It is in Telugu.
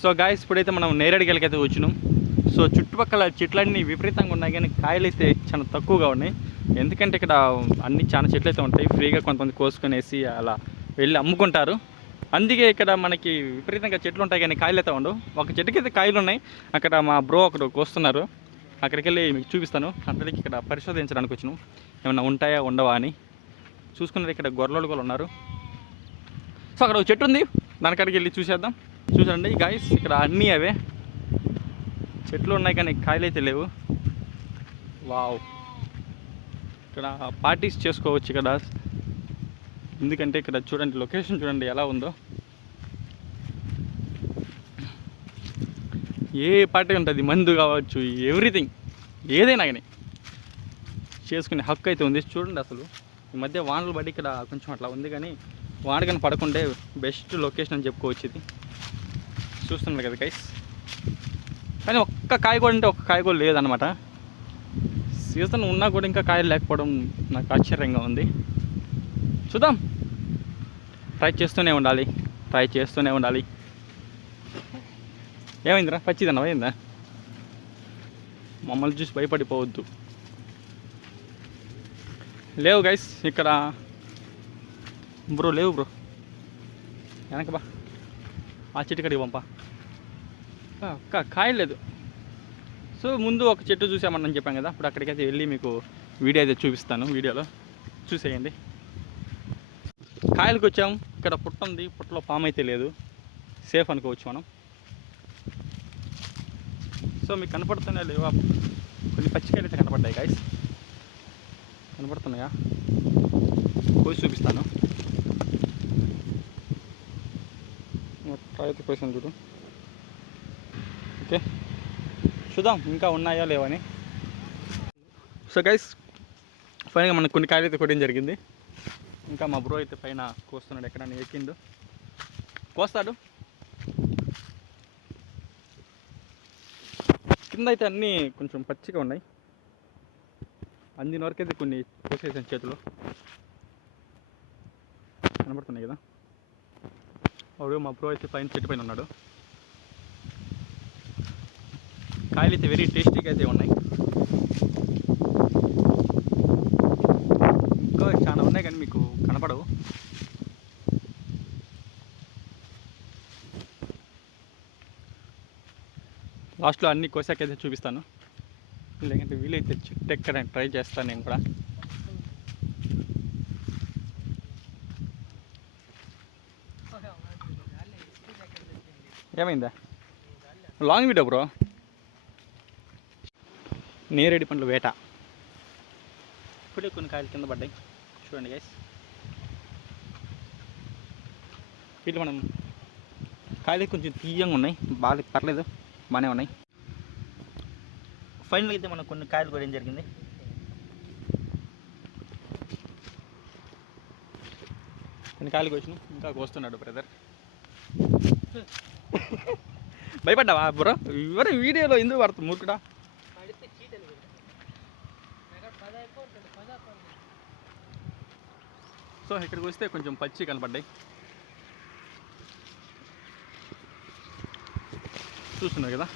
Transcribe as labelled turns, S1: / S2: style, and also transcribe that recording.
S1: సో గాయస్ ఇప్పుడైతే మనం నేరేడుకెళ్ళకి వచ్చినాం. సో చుట్టుపక్కల చెట్లన్నీ విపరీతంగా ఉన్నాయి కానీ కాయలు అయితే చాలా తక్కువగా ఉన్నాయి. ఎందుకంటే ఇక్కడ అన్ని చాలా చెట్లు అయితే ఉంటాయి. ఫ్రీగా కొంతమంది కోసుకునేసి అలా వెళ్ళి అమ్ముకుంటారు. అందుకే ఇక్కడ మనకి విపరీతంగా చెట్లు ఉంటాయి కానీ కాయలు అయితే ఉండవు. ఒక చెట్టుకి అయితే కాయలు ఉన్నాయి. అక్కడ మా బ్రో ఒకడు కోస్తున్నారు. అక్కడికి వెళ్ళి మీకు చూపిస్తాను. అందరికి ఇక్కడ పరిశోధించడానికి వచ్చినాం. ఏమైనా ఉంటాయా ఉండవా అని. చూసుకున్నారు ఇక్కడ గొర్రెలు కూడా ఉన్నారు. సో అక్కడ ఒక చెట్టు ఉంది. దానికాడికి వెళ్ళి చూసేద్దాం. చూడండి గాయస్ ఇక్కడ అన్నీ అవే. చెట్లు ఉన్నాయి కానీ కాయలు అయితే లేవు. వావ్ ఇక్కడ పార్టీస్ చేసుకోవచ్చు ఇక్కడ. ఎందుకంటే ఇక్కడ చూడండి లొకేషన్ చూడండి ఎలా ఉందో. ఏ పార్టీ ఉంటుంది? మందు కావచ్చు ఎవ్రీథింగ్ ఏదైనా కానీ. చేసుకునే హక్కు అయితే ఉంది. చూడండి అసలు. ఈ మధ్య వానలు పడి ఇక్కడ కొంచెం అట్లా ఉంది కానీ వాన కానీ పడకుంటే బెస్ట్ లొకేషన్ అని చెప్పుకోవచ్చు ఇది. చూస్తున్నారు కదా గైస్ కానీ ఒక్క కాయ కూడా అంటే ఒక్క కాయ కూడా లేదనమాట సీజన్ ఉన్నా కూడా ఇంకా కాయలు లేకపోవడం నాకు ఆశ్చర్యంగా ఉంది. చూద్దాం. ట్రై చేస్తూనే ఉండాలి. ట్రై చేస్తూనే ఉండాలి. ఏమైందిరా? పచ్చిదన్నవా అయిందా మమ్మల్ని చూసి భయపడిపోవద్దు. లేవు గైస్ ఇక్కడ. బ్రో లేవు బ్రో. వెనక బా. ఆ చెట్టు కడిగి పంప. ఆ, కాయలు లేదు. సో ముందు ఒక చెట్టు చూసామని చెప్పాం కదా ఇప్పుడు అక్కడికైతే వెళ్ళి మీకు వీడియో అయితే చూపిస్తాను వీడియోలో చూసేయండి. కాయలకు వచ్చాం ఇక్కడ పుట్ట ఉంది పుట్టలో పాము అయితే లేదు. సేఫ్ అనుకోవచ్చు మనం. సో మీకు కనపడుతున్నాయా లేవా? కొన్ని పచ్చికాయలు అయితే కనపడ్డాయి గాయస్ కనపడుతున్నాయా? కోసి చూపిస్తాను. అయితే కోసాను చూడు. ఓకే. చూద్దాం ఇంకా ఉన్నాయా లేవని. సో గైస్ ఫైనల్గా మనకు కొన్ని కాయలు అయితే కొట్టడం జరిగింది. ఇంకా మా బ్రో అయితే పైన కోస్తున్నాడు ఎక్కడ ఎక్కిండు. కోస్తాడు. కింద అయితే అన్నీ కొంచెం పచ్చిగా ఉన్నాయి. అందిన వరకు అయితే కొన్ని కోసేసాను చేతిలో. కనబడుతున్నాయి కదా. వాడు మా బ్రో అయితే పైన చెట్టు పైన ఉన్నాడు. కాయలు అయితే వెరీ టేస్టీగా అయితే ఉన్నాయి. ఇంకా చాలా ఉన్నాయి కానీ మీకు కనపడవు. లాస్ట్లో అన్ని కోసాకైతే చూపిస్తాను. లేకంటే వీలైతే చెట్టు ఎక్కడానికి ట్రై చేస్తాను నేను కూడా. ఏమైందా? లాంగ్ వీడియో బ్రో నేరేడి పండ్లు వేట. ఇప్పుడే కొన్ని కాయలు కింద పడ్డాయి. చూడండి గైస్ వీళ్ళు మనం కాయలు కొంచెం తీయంగా ఉన్నాయి. బాగా పర్లేదు. బాగానే ఉన్నాయి. ఫైనల్ అయితే మనం కొన్ని కాయలు కొయ్యడం జరిగింది? కొన్ని కాయలు కోసినాం. ఇంకా కోస్తున్నాడు బ్రదర్ భయపడ్డావా బ్రో? ఎవరు వీడియోలో ఎందుకు పడుతుంది మూర్ఖుడా? సో ఇక్కడికి వస్తే కొంచెం పచ్చి కనపడ్డాయి. చూస్తున్నారు కదా?